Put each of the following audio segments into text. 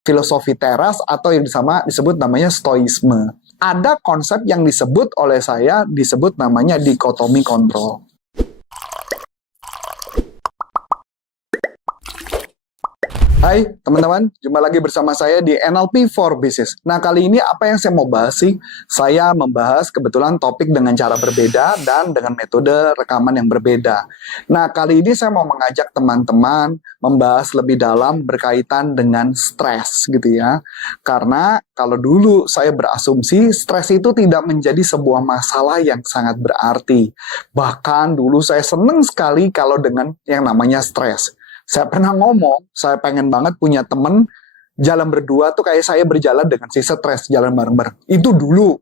filosofi teras atau yang disebut namanya stoisme. Ada konsep yang disebut oleh saya disebut namanya dikotomi kontrol. Hai teman-teman, jumpa lagi bersama saya di NLP for Business. Nah, kali ini apa yang saya mau bahas sih? Saya membahas kebetulan topik dengan cara berbeda dan dengan metode rekaman yang berbeda. Nah, kali ini saya mau mengajak teman-teman membahas lebih dalam berkaitan dengan stres gitu ya. Karena kalau dulu saya berasumsi stres itu tidak menjadi sebuah masalah yang sangat berarti. Bahkan dulu saya senang sekali kalau dengan yang namanya stres. Saya pernah ngomong, saya pengen banget punya temen jalan berdua tuh kayak saya berjalan dengan si stres, jalan bareng-bareng. Itu dulu.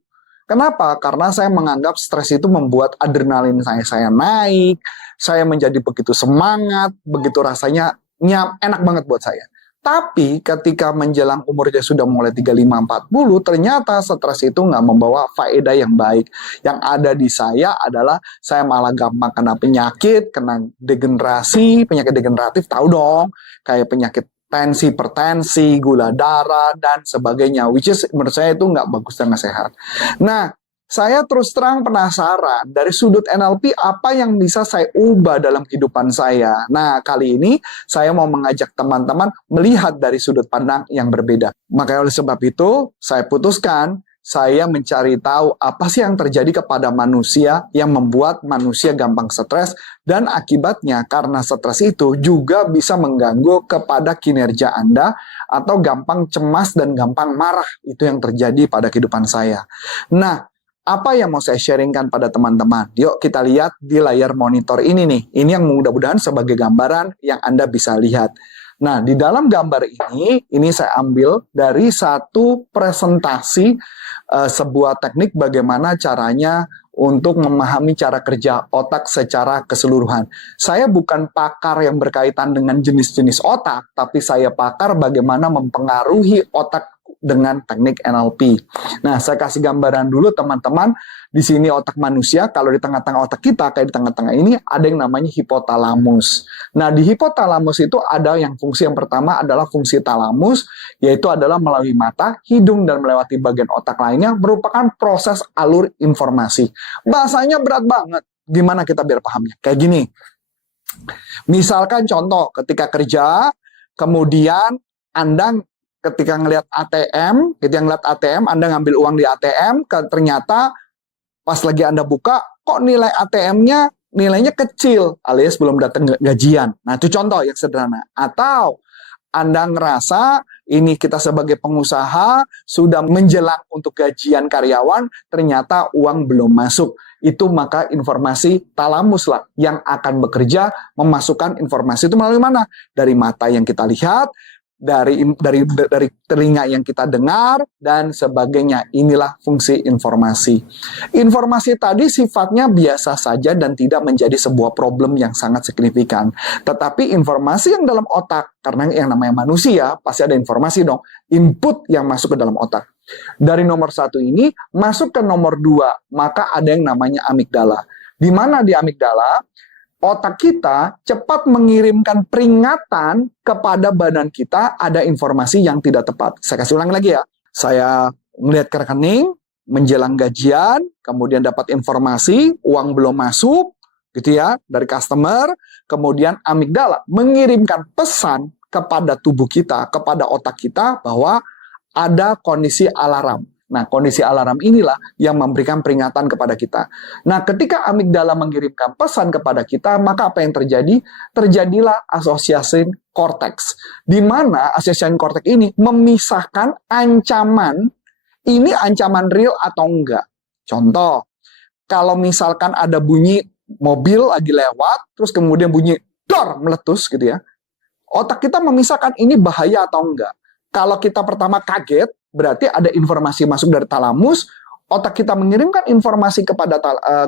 Kenapa? Karena saya menganggap stres itu membuat adrenalin saya naik, saya menjadi begitu semangat, begitu rasanya enak banget buat saya. Tapi ketika menjelang umurnya sudah mulai 35-40, ternyata stres itu nggak membawa faedah yang baik. Yang ada di saya adalah saya malah gampang kena penyakit, kena degenerasi, penyakit degeneratif, tahu dong, kayak penyakit tensi, hipertensi, gula darah, dan sebagainya. Which is menurut saya itu nggak bagus dan nggak sehat. Nah, saya terus terang penasaran dari sudut NLP apa yang bisa saya ubah dalam kehidupan saya. Nah, kali ini saya mau mengajak teman-teman melihat dari sudut pandang yang berbeda. Maka oleh sebab itu, saya putuskan saya mencari tahu apa sih yang terjadi kepada manusia yang membuat manusia gampang stres dan akibatnya karena stres itu juga bisa mengganggu kepada kinerja Anda atau gampang cemas dan gampang marah. Itu yang terjadi pada kehidupan saya. Nah, apa yang mau saya sharingkan pada teman-teman? Yuk kita lihat di layar monitor ini nih. Ini yang mudah-mudahan sebagai gambaran yang Anda bisa lihat. Nah, di dalam gambar ini saya ambil dari satu presentasi sebuah teknik bagaimana caranya untuk memahami cara kerja otak secara keseluruhan. Saya bukan pakar yang berkaitan dengan jenis-jenis otak, tapi saya pakar bagaimana mempengaruhi otak dengan teknik NLP. Nah, saya kasih gambaran dulu teman-teman. Di sini otak manusia, kalau di tengah-tengah otak kita, kayak di tengah-tengah ini, ada yang namanya hipotalamus. Nah, di hipotalamus itu ada yang fungsi yang pertama adalah fungsi talamus, yaitu adalah melalui mata, hidung, dan melewati bagian otak lainnya, merupakan proses alur informasi. Bahasanya berat banget. Gimana kita biar pahamnya? Kayak gini. Misalkan contoh, ketika kerja, kemudian Anda ketika ngelihat ATM, gitu yang ngelihat ATM, Anda ngambil uang di ATM, ternyata pas lagi Anda buka, kok nilai ATM-nya nilainya kecil, alias belum datang gajian. Nah, itu contoh yang sederhana. Atau Anda ngerasa ini kita sebagai pengusaha sudah menjelang untuk gajian karyawan, ternyata uang belum masuk. Itu maka informasi talamus lah yang akan bekerja memasukkan informasi itu melalui mana? Dari mata yang kita lihat, dari telinga yang kita dengar, dan sebagainya. Inilah fungsi informasi. Informasi tadi sifatnya biasa saja dan tidak menjadi sebuah problem yang sangat signifikan. Tetapi informasi yang dalam otak, karena yang namanya manusia, pasti ada informasi dong, input yang masuk ke dalam otak. Dari nomor 1 ini, masuk ke nomor 2, maka ada yang namanya amigdala. Di mana di amigdala? Otak kita cepat mengirimkan peringatan kepada badan kita ada informasi yang tidak tepat. Saya kasih ulang lagi ya. Saya melihat ke rekening, menjelang gajian, kemudian dapat informasi, uang belum masuk, gitu ya, dari customer, kemudian amigdala mengirimkan pesan kepada tubuh kita, kepada otak kita bahwa ada kondisi alarm. Nah, kondisi alarm inilah yang memberikan peringatan kepada kita. Nah, ketika amigdala mengirimkan pesan kepada kita, maka apa yang terjadi? Terjadilah asosiasi korteks. Di mana asosiasi korteks ini memisahkan ancaman, ini ancaman real atau enggak. Contoh, kalau misalkan ada bunyi mobil lagi lewat, terus kemudian bunyi dor meletus gitu ya, otak kita memisahkan ini bahaya atau enggak. Kalau kita pertama kaget, berarti ada informasi masuk dari talamus, otak kita mengirimkan informasi kepada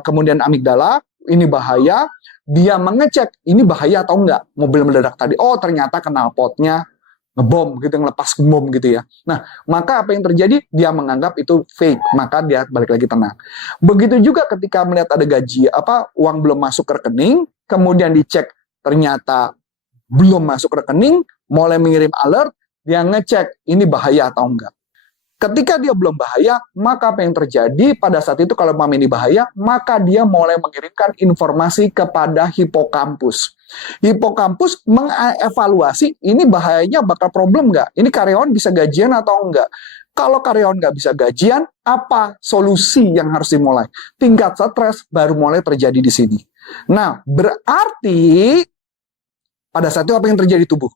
kemudian amigdala, ini bahaya, dia mengecek ini bahaya atau enggak, mobil meledak tadi, oh ternyata knalpotnya ngebom gitu, ngelepas bom gitu ya. Nah, maka apa yang terjadi? Dia menganggap itu fake, maka dia balik lagi tenang. Begitu juga ketika melihat ada gaji, uang belum masuk ke rekening, kemudian dicek ternyata belum masuk rekening, mulai mengirim alert, dia ngecek ini bahaya atau enggak. Ketika dia belum bahaya, maka apa yang terjadi pada saat itu kalau memang ini bahaya, maka dia mulai mengirimkan informasi kepada hipokampus. Hipokampus mengevaluasi ini bahayanya bakal problem nggak? Ini karyawan bisa gajian atau enggak? Kalau karyawan nggak bisa gajian, apa solusi yang harus dimulai? Tingkat stres baru mulai terjadi di sini. Nah, berarti pada saat itu apa yang terjadi di tubuh?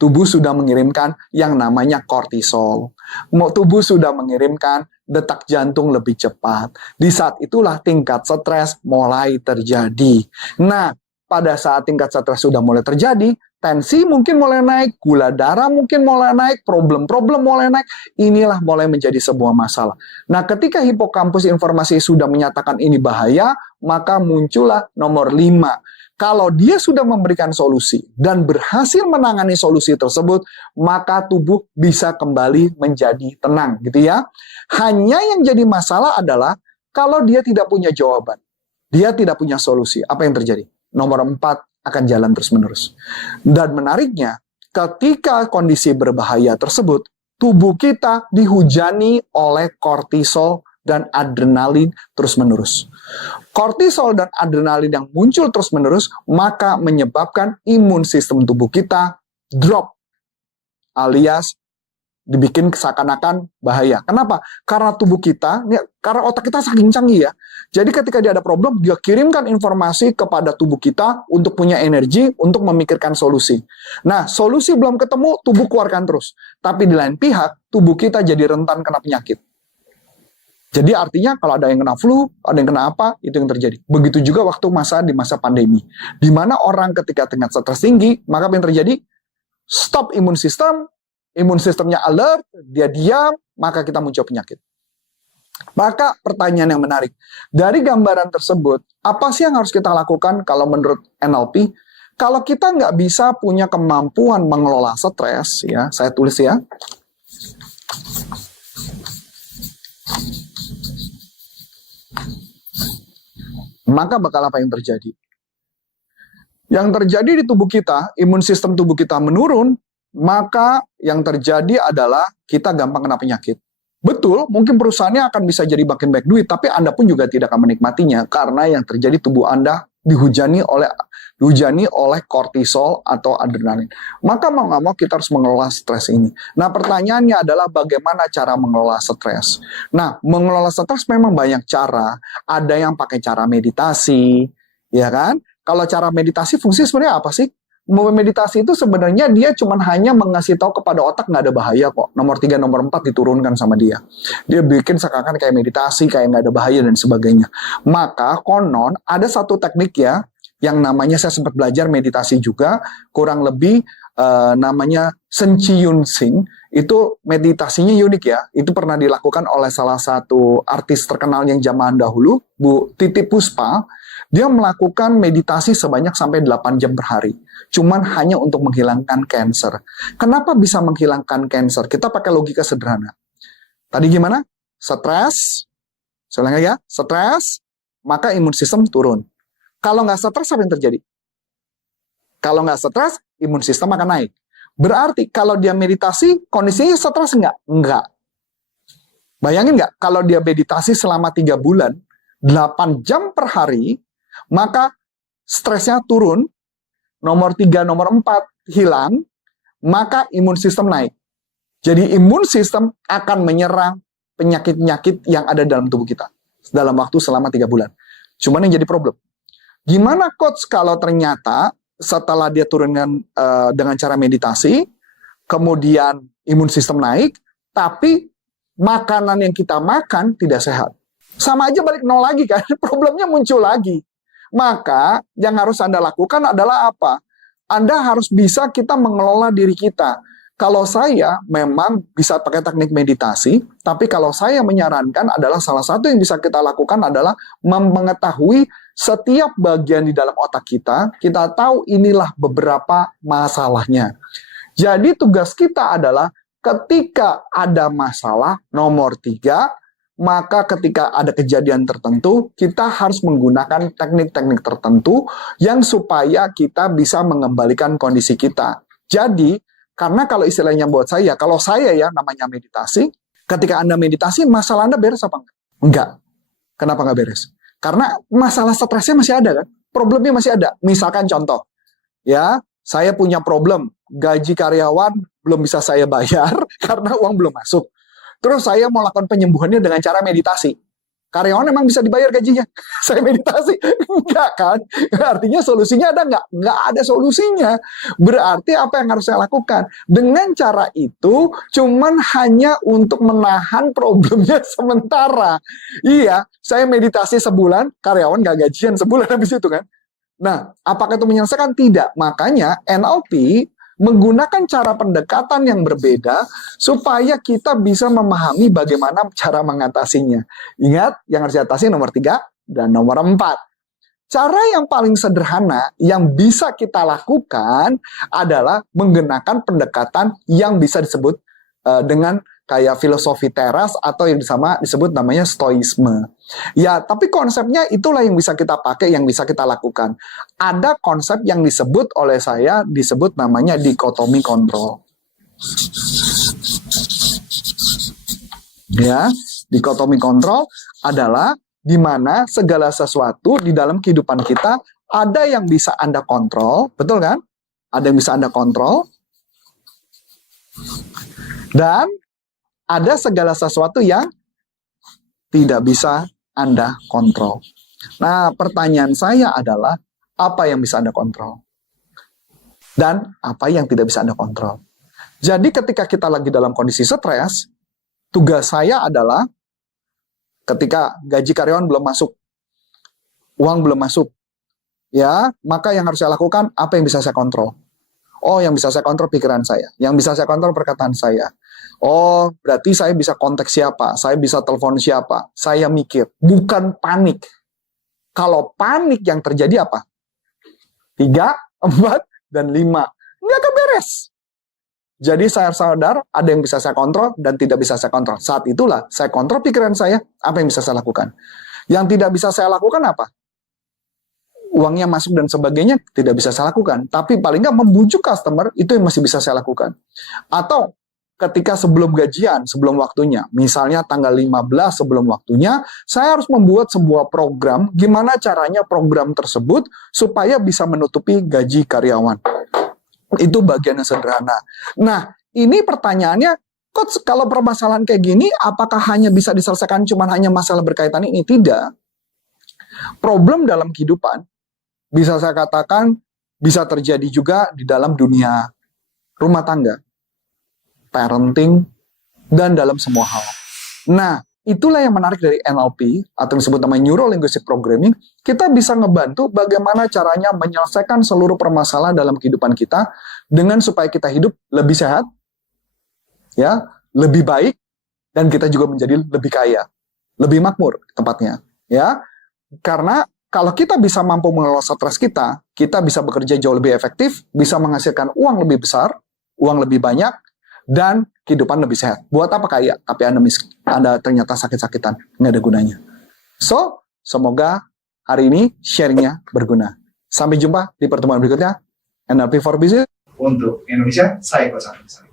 Tubuh sudah mengirimkan yang namanya kortisol. Tubuh sudah mengirimkan detak jantung lebih cepat. Di saat itulah tingkat stres mulai terjadi. Nah, pada saat tingkat stres sudah mulai terjadi, tensi mungkin mulai naik, gula darah mungkin mulai naik, problem-problem mulai naik, inilah mulai menjadi sebuah masalah. Nah, ketika hipokampus informasi sudah menyatakan ini bahaya, maka muncullah nomor 5. Kalau dia sudah memberikan solusi dan berhasil menangani solusi tersebut, maka tubuh bisa kembali menjadi tenang, gitu ya. Hanya yang jadi masalah adalah kalau dia tidak punya jawaban, dia tidak punya solusi, apa yang terjadi? Nomor 4 akan jalan terus-menerus. Dan menariknya, ketika kondisi berbahaya tersebut, tubuh kita dihujani oleh kortisol dan adrenalin terus-menerus. Kortisol dan adrenalin yang muncul terus-menerus maka menyebabkan imun sistem tubuh kita drop, alias dibikin seakan-akan bahaya. Kenapa? Karena tubuh kita, karena otak kita saking canggih ya. Jadi ketika dia ada problem, dia kirimkan informasi kepada tubuh kita untuk punya energi, untuk memikirkan solusi. Nah, solusi belum ketemu, tubuh keluarkan terus. Tapi di lain pihak, tubuh kita jadi rentan kena penyakit. Jadi artinya kalau ada yang kena flu, ada yang kena apa, itu yang terjadi. Begitu juga waktu di masa pandemi. Di mana orang ketika tingkat stres tinggi, maka apa yang terjadi? Stop imun sistemnya alert, dia diam, maka kita muncul penyakit. Maka pertanyaan yang menarik, dari gambaran tersebut, apa sih yang harus kita lakukan kalau menurut NLP? Kalau kita nggak bisa punya kemampuan mengelola stres, ya, saya tulis ya, maka bakal apa yang terjadi? Yang terjadi di tubuh kita, imun sistem tubuh kita menurun, maka yang terjadi adalah kita gampang kena penyakit. Betul, mungkin perusahaannya akan bisa jadi makin baik duit, tapi Anda pun juga tidak akan menikmatinya, karena yang terjadi tubuh Anda dihujani oleh kortisol atau adrenalin. Maka mau nggak mau kita harus mengelola stres ini. Nah, pertanyaannya adalah bagaimana cara mengelola stres? Nah, mengelola stres memang banyak cara. Ada yang pakai cara meditasi, ya kan? Kalau cara meditasi fungsi sebenarnya apa sih? Meditasi itu sebenarnya dia cuma hanya mengasih tahu kepada otak nggak ada bahaya kok. Nomor 3, nomor 4 diturunkan sama dia. Dia bikin seakan-akan kayak meditasi, kayak nggak ada bahaya dan sebagainya. Maka konon ada satu teknik ya, yang namanya saya sempat belajar meditasi juga, kurang lebih namanya Senchiyun Sing. Itu meditasinya unik ya. Itu pernah dilakukan oleh salah satu artis terkenal yang zaman dahulu, Bu Titiek Puspa. Dia melakukan meditasi sebanyak sampai 8 jam per hari. Cuman hanya untuk menghilangkan cancer. Kenapa bisa menghilangkan cancer? Kita pakai logika sederhana. Tadi gimana? Stres. Saya ulang ya. Stres, maka imun sistem turun. Kalau nggak stres, apa yang terjadi? Kalau nggak stres, imun sistem akan naik. Berarti kalau dia meditasi, kondisinya stres nggak? Nggak. Bayangin nggak? Kalau dia meditasi selama 3 bulan, 8 jam per hari, maka stresnya turun, nomor 3, nomor 4 hilang, maka imun sistem naik. Jadi imun sistem akan menyerang penyakit-penyakit yang ada dalam tubuh kita dalam waktu selama 3 bulan. Cuman yang jadi problem, gimana coach kalau ternyata setelah dia turunkan dengan cara meditasi, kemudian imun sistem naik, tapi makanan yang kita makan tidak sehat. Sama aja balik nol lagi kan, problemnya muncul lagi. Maka yang harus Anda lakukan adalah apa? Anda harus bisa kita mengelola diri kita. Kalau saya memang bisa pakai teknik meditasi, tapi kalau saya menyarankan adalah salah satu yang bisa kita lakukan adalah mengetahui setiap bagian di dalam otak kita tahu inilah beberapa masalahnya. Jadi tugas kita adalah ketika ada masalah, nomor 3, maka ketika ada kejadian tertentu, kita harus menggunakan teknik-teknik tertentu yang supaya kita bisa mengembalikan kondisi kita. Jadi, Karena kalau istilahnya buat saya, kalau saya ya namanya meditasi, ketika Anda meditasi, masalah Anda beres apa enggak? Enggak. Kenapa enggak beres? Karena masalah stresnya masih ada kan? Problemnya masih ada. Misalkan contoh, ya, saya punya problem, gaji karyawan belum bisa saya bayar karena uang belum masuk. Terus saya mau lakukan penyembuhannya dengan cara meditasi. Karyawan emang bisa dibayar gajinya. Saya meditasi. Enggak kan? Artinya solusinya ada enggak? Enggak ada solusinya. Berarti apa yang harus saya lakukan? Dengan cara itu, cuman hanya untuk menahan problemnya sementara. Iya, saya meditasi sebulan, karyawan nggak gajian sebulan habis itu kan. Nah, apakah itu menyelesaikan? Tidak. Makanya NLP menggunakan cara pendekatan yang berbeda supaya kita bisa memahami bagaimana cara mengatasinya. Ingat, yang harus diatasi nomor 3 dan nomor 4. Cara yang paling sederhana yang bisa kita lakukan adalah menggunakan pendekatan yang bisa disebut dengan kayak filosofi teras atau yang disebut namanya stoisme. Ya, tapi konsepnya itulah yang bisa kita pakai, yang bisa kita lakukan. Ada konsep yang disebut oleh saya, disebut namanya dikotomi kontrol. Ya, dikotomi kontrol adalah di mana segala sesuatu di dalam kehidupan kita ada yang bisa Anda kontrol, betul kan? Ada yang bisa Anda kontrol, dan ada segala sesuatu yang tidak bisa Anda kontrol. Nah, pertanyaan saya adalah, apa yang bisa Anda kontrol? Dan apa yang tidak bisa Anda kontrol? Jadi ketika kita lagi dalam kondisi stres, tugas saya adalah, ketika gaji karyawan belum masuk, uang belum masuk, ya, maka yang harus saya lakukan, apa yang bisa saya kontrol? Oh, yang bisa saya kontrol pikiran saya. Yang bisa saya kontrol perkataan saya. Oh, berarti saya bisa kontak siapa? Saya bisa telepon siapa? Saya mikir. Bukan panik. Kalau panik yang terjadi apa? 3, 4, dan 5. Nggak akan beres. Jadi saya sadar ada yang bisa saya kontrol dan tidak bisa saya kontrol. Saat itulah saya kontrol pikiran saya. Apa yang bisa saya lakukan? Yang tidak bisa saya lakukan apa? Uangnya masuk dan sebagainya tidak bisa saya lakukan. Tapi paling nggak membujuk customer, itu yang masih bisa saya lakukan. Atau ketika sebelum gajian, sebelum waktunya, misalnya tanggal 15 sebelum waktunya, saya harus membuat sebuah program, gimana caranya program tersebut supaya bisa menutupi gaji karyawan. Itu bagian yang sederhana. Nah, ini pertanyaannya, Coach, kalau permasalahan kayak gini, apakah hanya bisa diselesaikan cuma hanya masalah berkaitan ini? Tidak. Problem dalam kehidupan, bisa saya katakan, bisa terjadi juga di dalam dunia rumah tangga, parenting, dan dalam semua hal. Nah, itulah yang menarik dari NLP, atau yang disebut namanya Neuro Linguistic Programming. Kita bisa ngebantu bagaimana caranya menyelesaikan seluruh permasalahan dalam kehidupan kita, dengan supaya kita hidup lebih sehat, ya, lebih baik, dan kita juga menjadi lebih kaya, lebih makmur tempatnya, ya. Karena kalau kita bisa mampu mengelola stres kita, kita bisa bekerja jauh lebih efektif, bisa menghasilkan uang lebih besar, uang lebih banyak, dan kehidupan lebih sehat. Buat apa kaya, tapi Anda ternyata sakit-sakitan, nggak ada gunanya. So, semoga hari ini sharingnya berguna. Sampai jumpa di pertemuan berikutnya. NLP for Business. Untuk Indonesia, saya Coach Andri.